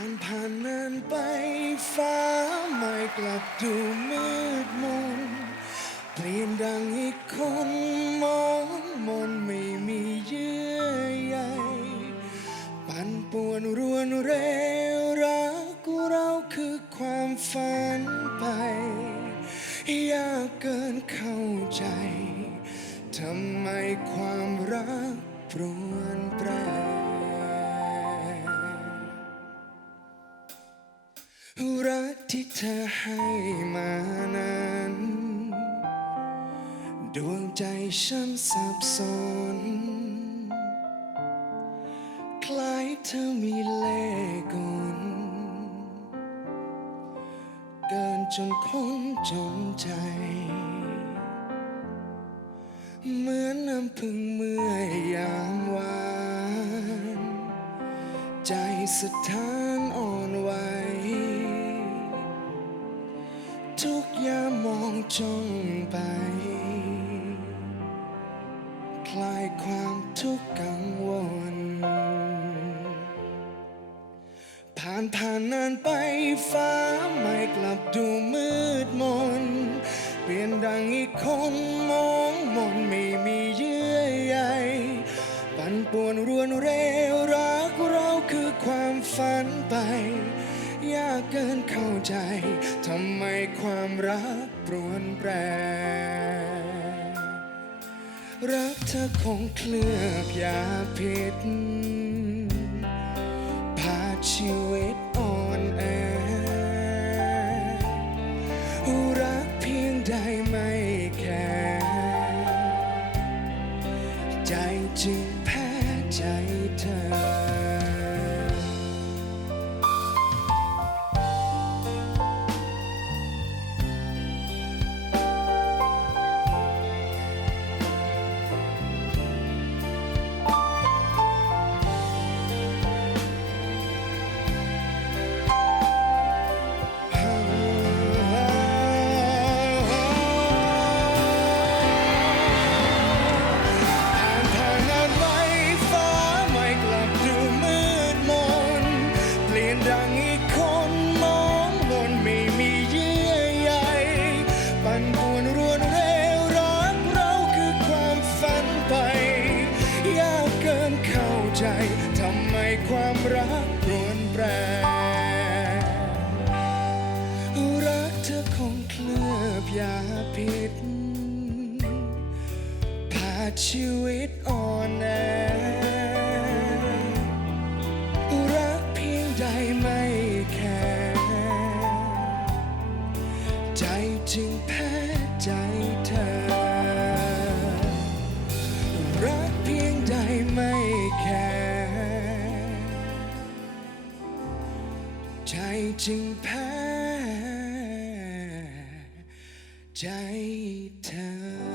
านผ่านนานไปฟ้าไม่กลับดูมืดมนเปลี่ยนดังอีกคนมองมนไม่มีเยื่อใยปั่นป่วนรวนเรวรักเราคือความฝันไปยากเกินเข้าใจทำไมความรักปรวนแปร ที่เธอให้มานั้น ดวงใจฉันสับสน คล้ายเธอมีเล่ห์กลเกินจนคนจนใจ เหมือนน้ำพึ่งเมื่อยยามวาน ใจสถานอ่อนไหว ทุกยามมองจ้องไป คลายความทุกข์กังวล ผ่านผ่านนานไปฟ้าไม่กลับดูมืดมน เปลี่ยนดังอีกคนมองมนไม่มีเยื่อใยปั่นป่วนรวนเรวรักเราคือความฝันไป ยากเกินเข้าใจทำไมความรักปรวนแปร รักเธอคงเคลือบยาพิษ ลี่ยนดังอีกคนมองมนไม่มีเยื่อใยปั่นป่วนรวนเรวรักเราคือความฝันไป ยากเกินเข้าใจทำไมความรักรวนแปรรักเธอคงเคลือบยาพิษพาชีวิตอ่อนแอ จึงแพ้ใจเธอ รักเพียงใดไม่แคร์ใจจึงแพ้ใจเธอ